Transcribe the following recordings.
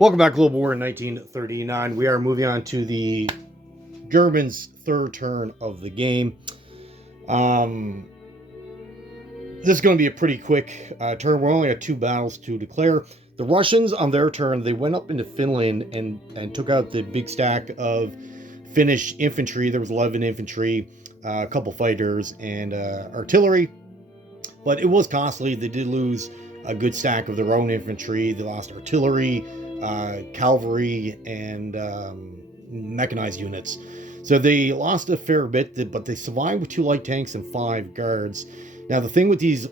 Welcome back, Global War in 1939. We are moving on to the Germans' third turn of the game. This is going to be a pretty quick turn. We only got two battles to declare. The Russians, on their turn, they went up into Finland and took out the big stack of Finnish infantry. There was 11 infantry, a couple fighters, and artillery. But it was costly. They did lose a good stack of their own infantry. They lost artillery, cavalry, and mechanized units. So they lost a fair bit, but they survived with 2 light tanks and 5 guards. Now the thing with these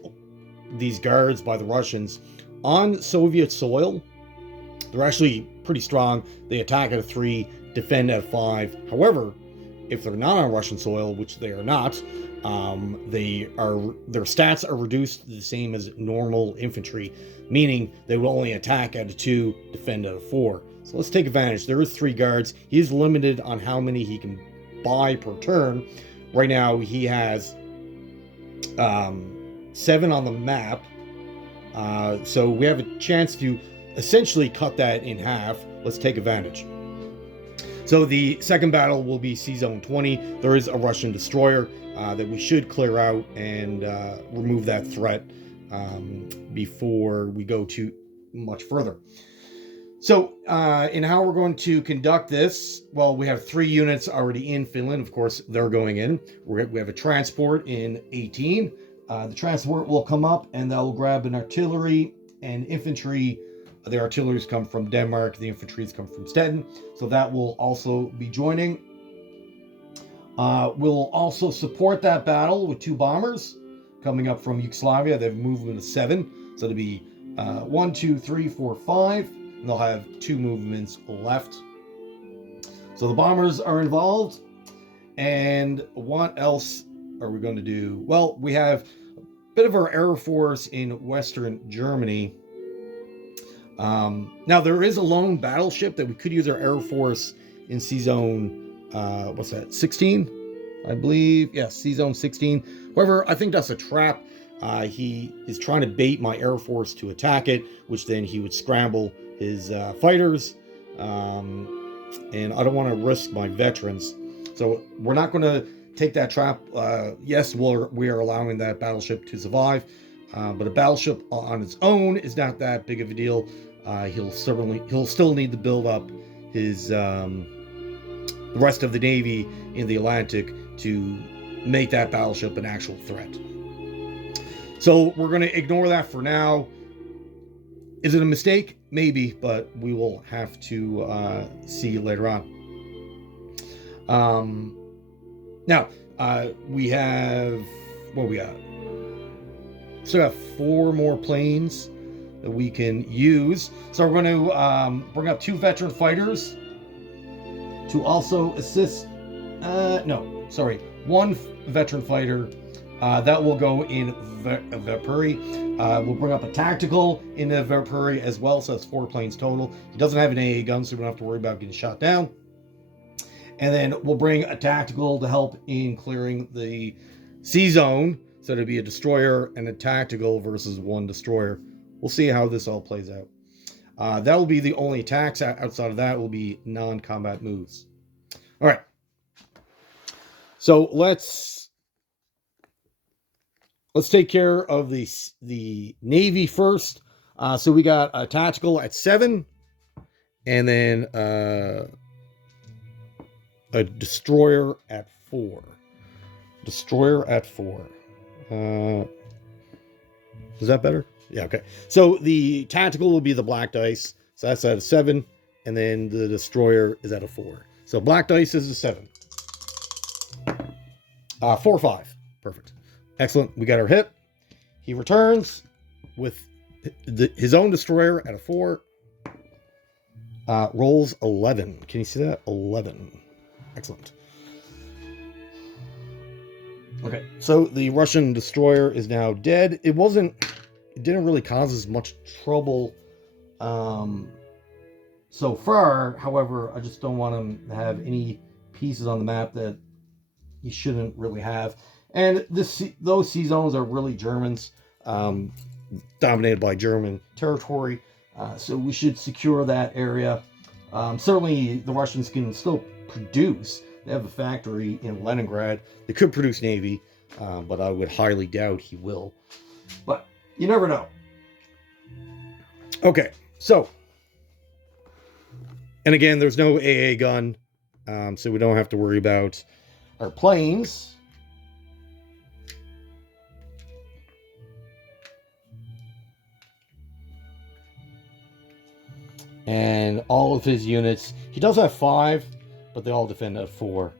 guards by the Russians, on Soviet soil, they're actually pretty strong. They attack at a 3, defend at a 5. However, if they're not on Russian soil, which they are not, their stats are reduced to the same as normal infantry, meaning they will only attack at a 2, defend at a 4. So let's take advantage. There is 3 guards. He is limited on how many he can buy per turn. Right now he has 7 on the map, so we have a chance to essentially cut that in half. Let's take advantage. So the second battle will be Sea Zone 20. There is a Russian destroyer that we should clear out and remove that threat before we go too much further. So in how we're going to conduct this, well, we have 3 units already in Finland. Of course, they're going in. We have a transport in 18. The transport will come up and they'll grab an artillery and infantry. The artilleries come from Denmark. The infantries come from Stettin. So that will also be joining. We'll also support that battle with 2 bombers coming up from Yugoslavia. They have a movement of 7. So it'll be 1, 2, 3, 4, 5. And they'll have 2 movements left. So the bombers are involved. And what else are we going to do? Well, we have a bit of our air force in Western Germany. Now, there is a lone battleship that we could use our air force in Sea Zone, 16? I believe. Yeah, Sea Zone 16. However, I think that's a trap. He is trying to bait my air force to attack it, which then he would scramble his fighters. And I don't want to risk my veterans. So we're not going to take that trap. Yes, we are allowing that battleship to survive. But a battleship on its own is not that big of a deal. He'll still need to build up his the rest of the Navy in the Atlantic to make that battleship an actual threat. So we're going to ignore that for now. Is it a mistake? Maybe, but we will have to see later on. Now, we have, what we got? Still got 4 more planes that we can use. So we're going to bring up 2 veteran fighters to also assist. 1 veteran fighter that will go in Vapuri. We'll bring up a tactical in the Vapuri as well, so that's 4 planes total. He doesn't have an AA gun, so we don't have to worry about getting shot down. And then we'll bring a tactical to help in clearing the sea zone. So it'll be a destroyer and a tactical versus 1 destroyer. We'll see how this all plays out. That will be the only attacks. Outside of that will be non-combat moves. All right. So let's take care of the Navy first. So we got a tactical at 7, and then a destroyer at 4. Destroyer at 4. Is that better? Yeah, okay. So the tactical will be the black dice. So that's at a 7, and then the destroyer is at a 4. So black dice is a 7. 4, 5. Perfect. Excellent. We got our hit. He returns with his own destroyer at a 4. Rolls 11. Can you see that? 11. Excellent. Okay, so the Russian destroyer is now dead. It didn't really cause as much trouble so far. However, I just don't want him to have any pieces on the map that he shouldn't really have. And those sea zones are really Germans, dominated by German territory. So we should secure that area. Certainly, the Russians can still produce. They have a factory in Leningrad. They could produce Navy, but I would highly doubt he will. But you never know. Okay, so, and again, there's no AA gun, so we don't have to worry about our planes. And all of his units, he does have 5, but they all defend at 4.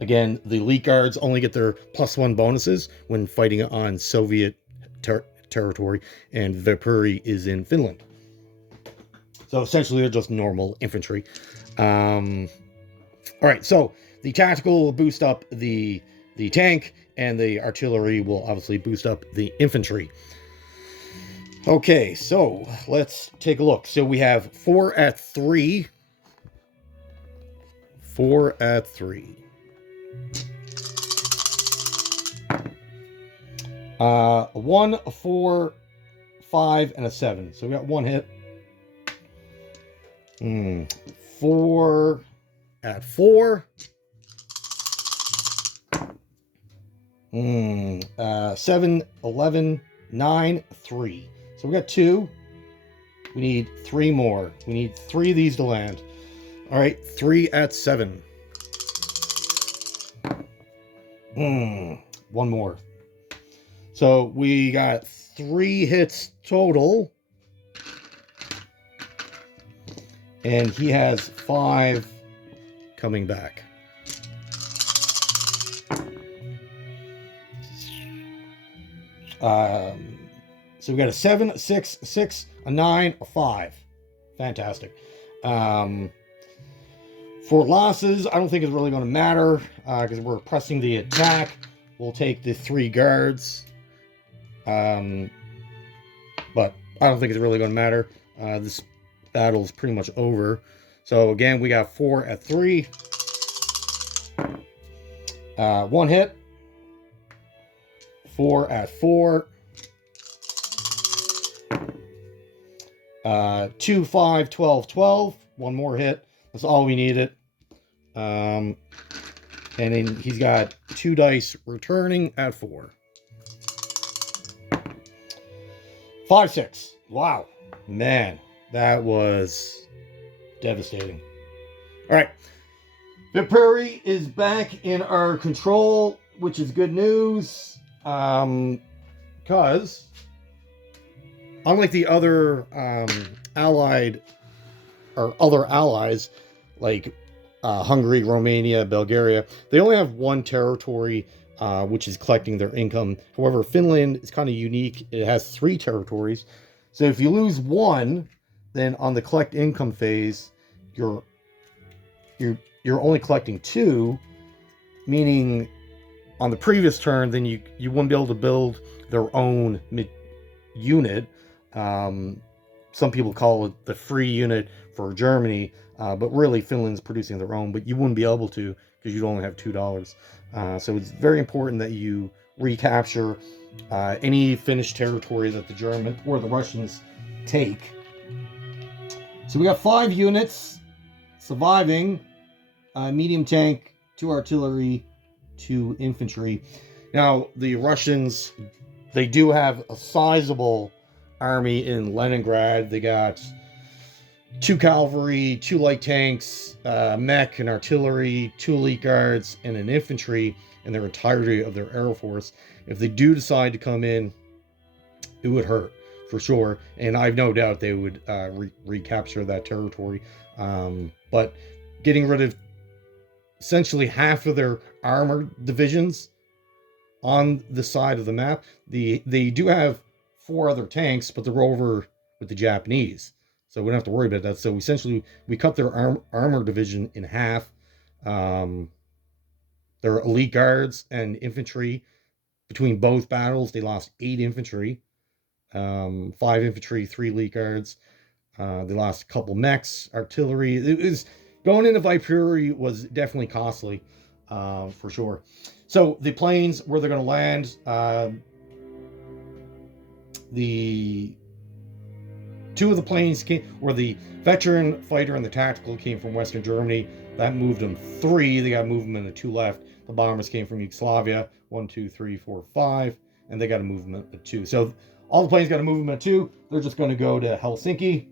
Again, the elite guards only get their +1 bonuses when fighting on Soviet territory, and Vipuri is in Finland. So essentially, they're just normal infantry. All right, so the tactical will boost up the tank, and the artillery will obviously boost up the infantry. Okay, so let's take a look. So we have 4 at 3. 4 at 3. 1, a 4, 5, and a 7. So we got 1 hit. 4 at 4. 7, 11, 9, 3. So we got 2. We need 3 more. We need 3 of these to land. All right, 3 at 7. 1 more. So we got 3 hits total. And he has 5 coming back. So we got a 7, a 6, a 6, a 9, a 5. Fantastic. For losses, I don't think it's really going to matter because we're pressing the attack. We'll take the 3 guards. But I don't think it's really going to matter. This battle is pretty much over. So again, we got 4 at 3. 1 hit. 4 at 4. 2, 5, 12, 12. 1 more hit. That's all we needed. And then he's got 2 dice returning at 4. 5, 6. Wow. Man, that was devastating. All right. Vipuri is back in our control, which is good news. Because unlike the other allied or other allies like Hungary, Romania, Bulgaria, they only have 1 territory which is collecting their income. However, Finland is kind of unique. It has 3 territories. So if you lose 1, then on the collect income phase, you're only collecting 2, meaning on the previous turn, then you wouldn't be able to build their own unit. Some people call it the free unit for Germany, but really Finland's producing their own, but you wouldn't be able to because you'd only have $2. So it's very important that you recapture any Finnish territory that the German or the Russians take. So we got 5 units surviving, medium tank, 2 artillery, 2 infantry. Now, the Russians, they do have a sizable army in Leningrad. They got 2 cavalry, 2 light tanks, mech and artillery, 2 elite guards, and an infantry in their entirety of their air force. If they do decide to come in, it would hurt for sure. And I've no doubt they would recapture that territory. But getting rid of essentially half of their armored divisions on the side of the map, they do have 4 other tanks, but they're over with the Japanese. So we don't have to worry about that. So essentially, we cut their armor division in half. Their elite guards and infantry, between both battles, they lost 8 infantry, 5 infantry, 3 elite guards. They lost a couple mechs, artillery. It was going into Vipuri was definitely costly, for sure. So the planes where they're going to land, the Two of the planes came, or the veteran fighter and the tactical came from Western Germany. That moved them 3. They got movement of 2 left. The bombers came from Yugoslavia. 1, 2, 3, 4, 5. And they got a movement of 2. So all the planes got a movement of 2. They're just going to go to Helsinki.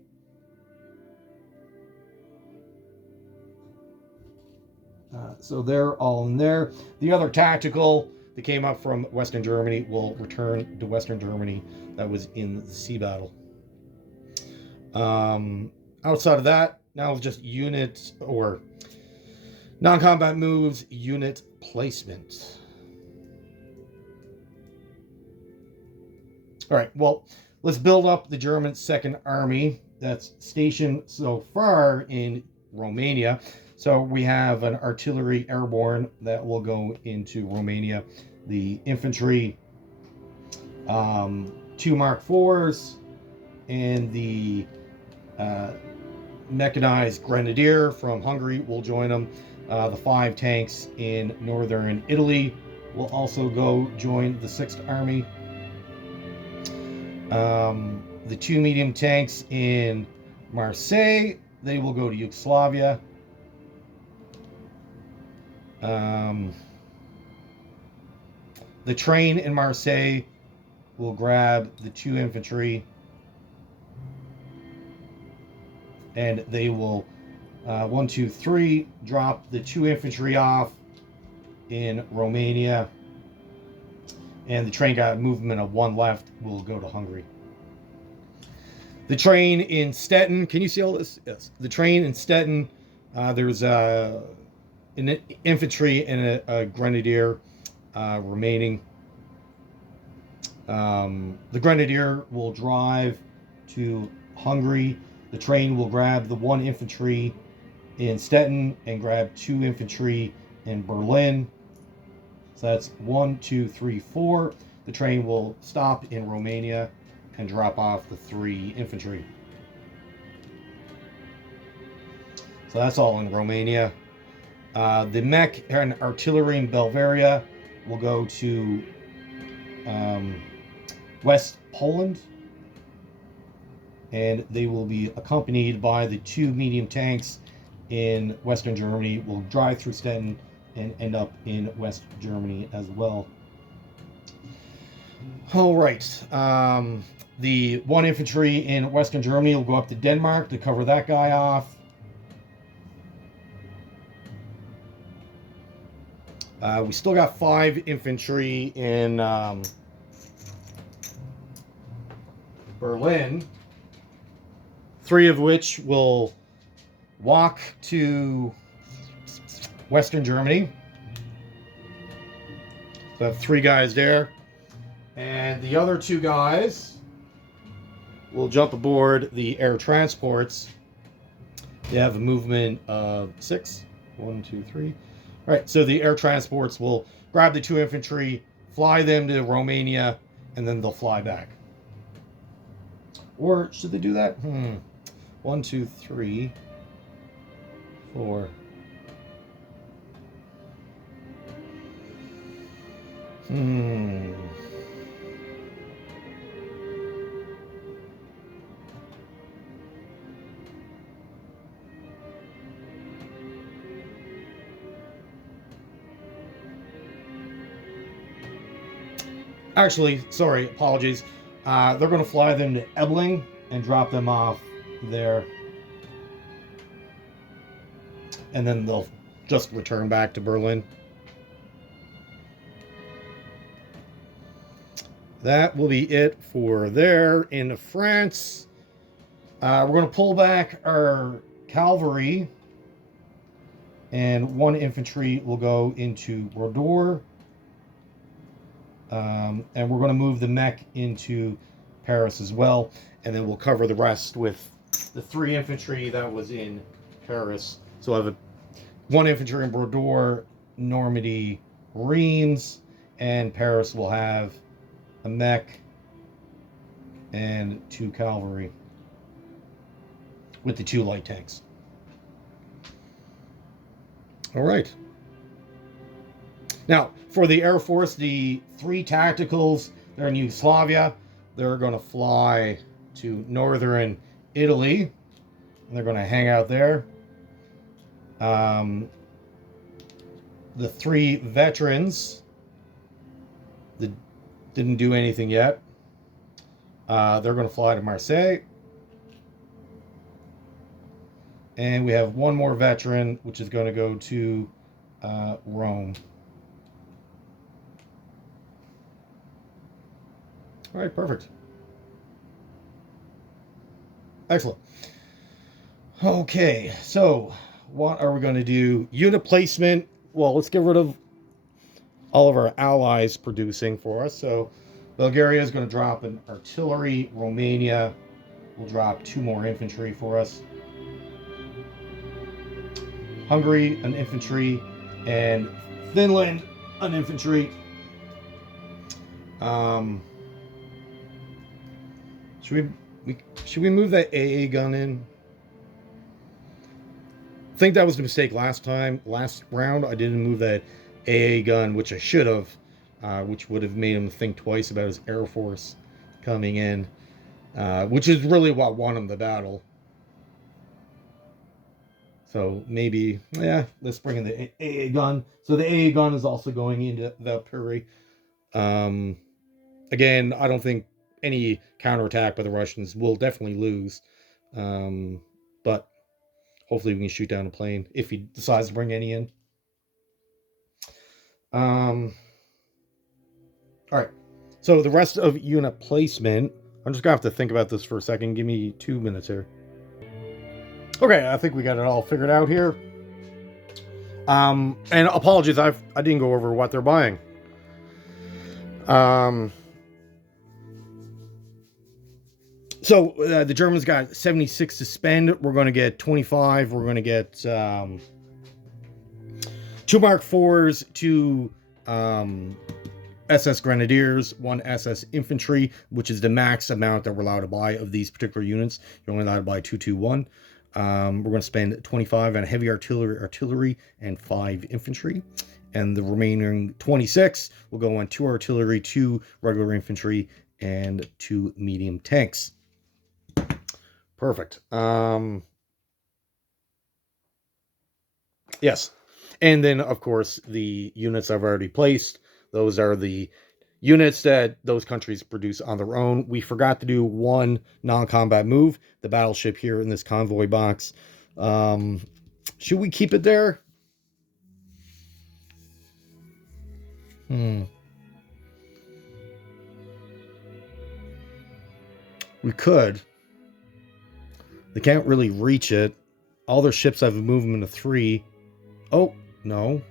So they're all in there. The other tactical that came up from Western Germany will return to Western Germany. That was in the sea battle. Outside of that, now just unit or non-combat moves, unit placement. All right, well, let's build up the German Second Army that's stationed so far in Romania. So we have an artillery airborne that will go into Romania. The infantry, 2 Mark IVs, and the mechanized grenadier from Hungary will join them. The 5 tanks in northern Italy will also go join the 6th Army. The 2 medium tanks in Marseille, they will go to Yugoslavia. The train in Marseille will grab the 2 infantry, and they will 1, 2, 3 drop the 2 infantry off in Romania, and the train got movement of 1 left, will go to Hungary. The train in Stettin, can you see all this? Yes. The train in Stettin, there's an infantry and a grenadier remaining. The grenadier will drive to Hungary. The train will grab the 1 infantry in Stettin and grab 2 infantry in Berlin. So that's 1, 2, 3, 4. The train will stop in Romania and drop off the 3 infantry. So that's all in Romania. The mech and artillery in Bavaria will go to West Poland, and they will be accompanied by the 2 medium tanks in Western Germany. Will drive through Stettin and end up in West Germany as well. All right. The 1 infantry in Western Germany will go up to Denmark to cover that guy off. We still got 5 infantry in Berlin, 3 of which will walk to Western Germany. So I have 3 guys there. And the other 2 guys will jump aboard the air transports. They have a movement of 6. 1, 2, 3. All right, so the air transports will grab the 2 infantry, fly them to Romania, and then they'll fly back. Or should they do that? 1, 2, 3, 4. Actually, sorry, apologies. They're going to fly them to Ebling and drop them off there. And then they'll just return back to Berlin. That will be it for there. In France, we're going to pull back our cavalry, and 1 infantry will go into Bordeaux. And we're going to move the mech into Paris as well, and then we'll cover the rest with the 3 infantry that was in Paris. So I have 1 infantry in Bordeaux, Normandy, Reims, and Paris will have a mech and 2 cavalry with the 2 light tanks. All right. Now, for the Air Force, the 3 tacticals, they're in Yugoslavia. They're going to fly to northern Italy, and they're going to hang out there. The 3 veterans that didn't do anything yet, they're going to fly to Marseille. And we have 1 more veteran, which is going to go to Rome. All right, perfect. Excellent. Okay, so what are we going to do? Unit placement. Well, let's get rid of all of our allies producing for us. So Bulgaria is going to drop an artillery. Romania will drop 2 more infantry for us. Hungary, an infantry, and Finland, an infantry. Should we move that AA gun in? I think that was the mistake last round. I didn't move that AA gun, which I should have, which would have made him think twice about his Air Force coming in, which is really what won him the battle. So maybe, yeah, let's bring in the AA gun. So the AA gun is also going into Valkyrie. Again, I don't think any counterattack by the Russians will definitely lose. But hopefully we can shoot down a plane if he decides to bring any in. All right. So the rest of unit placement, I'm just going to have to think about this for a second. Give me 2 minutes here. Okay, I think we got it all figured out here. And apologies, I didn't go over what they're buying. So the Germans got 76 to spend. We're going to get 25. We're going to get 2 Mark IVs, 2 SS Grenadiers, 1 SS Infantry, which is the max amount that we're allowed to buy of these particular units. You're only allowed to buy 221. We're going to spend 25 on heavy artillery, and 5 infantry. And the remaining 26 will go on 2 artillery, 2 regular infantry, and 2 medium tanks. Perfect. Yes. And then, of course, the units I've already placed. Those are the units that those countries produce on their own. We forgot to do 1 non-combat move. The battleship here in this convoy box. Should we keep it there? We could. They can't really reach it. All their ships have a movement of 3. Oh, no.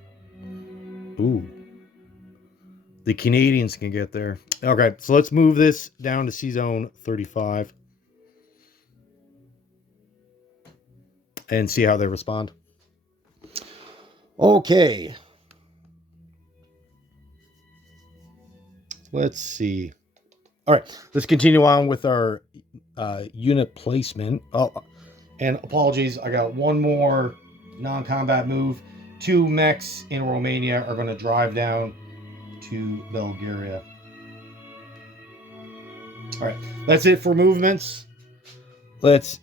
Ooh. The Canadians can get there. Okay, so let's move this down to Sea Zone 35. And see how they respond. Okay. Let's see. All right, let's continue on with our unit placement. Oh, and apologies, I got 1 more non-combat move. 2 mechs in Romania are going to drive down to Bulgaria. All right, that's it for movements. Let's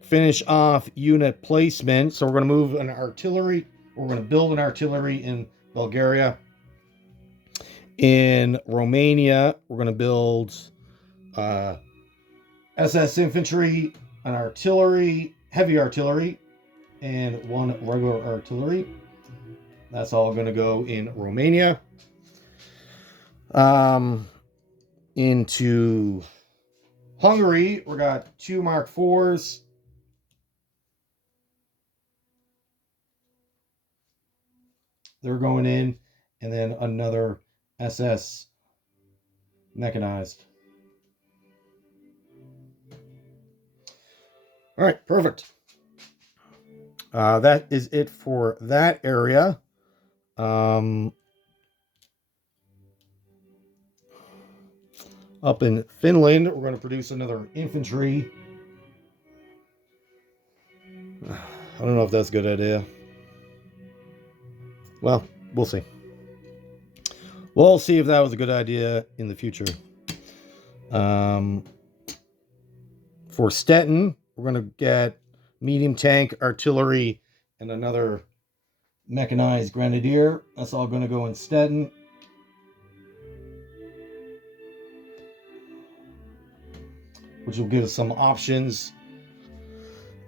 finish off unit placement. So we're going to move an artillery. We're going to build an artillery in Bulgaria. In Romania, we're going to build SS infantry, an artillery, heavy artillery, and 1 regular artillery. That's all going to go in Romania. Into Hungary, we got 2 Mark IVs. They're going in, and then another SS mechanized. All right, perfect. That is it for that area. Up in Finland, we're going to produce another infantry. I don't know if that's a good idea. Well, we'll see. We'll see if that was a good idea in the future. For Stettin, we're going to get medium tank artillery and another mechanized grenadier. That's all going to go in Stettin. Which will give us some options.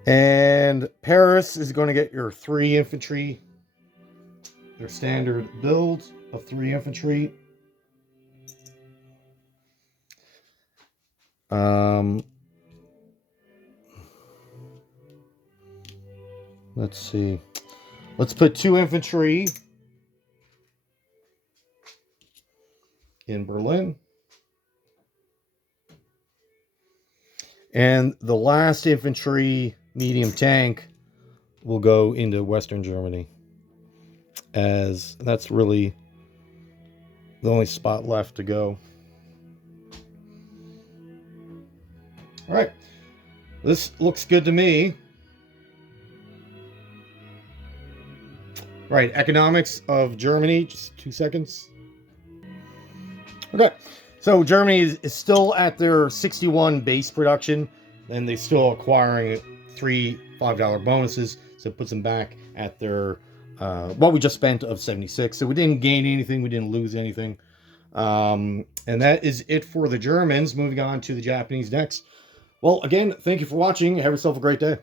And Paris is going to get your 3 infantry. Their standard build of 3 infantry. Let's see. Let's put 2 infantry in Berlin. And the last infantry medium tank will go into Western Germany, as that's really the only spot left to go. All right. This looks good to me. Right, economics of Germany, just 2 seconds. Okay, so Germany is still at their 61 base production, and they're still acquiring 3 $5 bonuses, so it puts them back at their what we just spent of 76. So we didn't gain anything, we didn't lose anything. And that is it for the Germans. Moving on to the Japanese next. Well, again, thank you for watching. Have yourself a great day.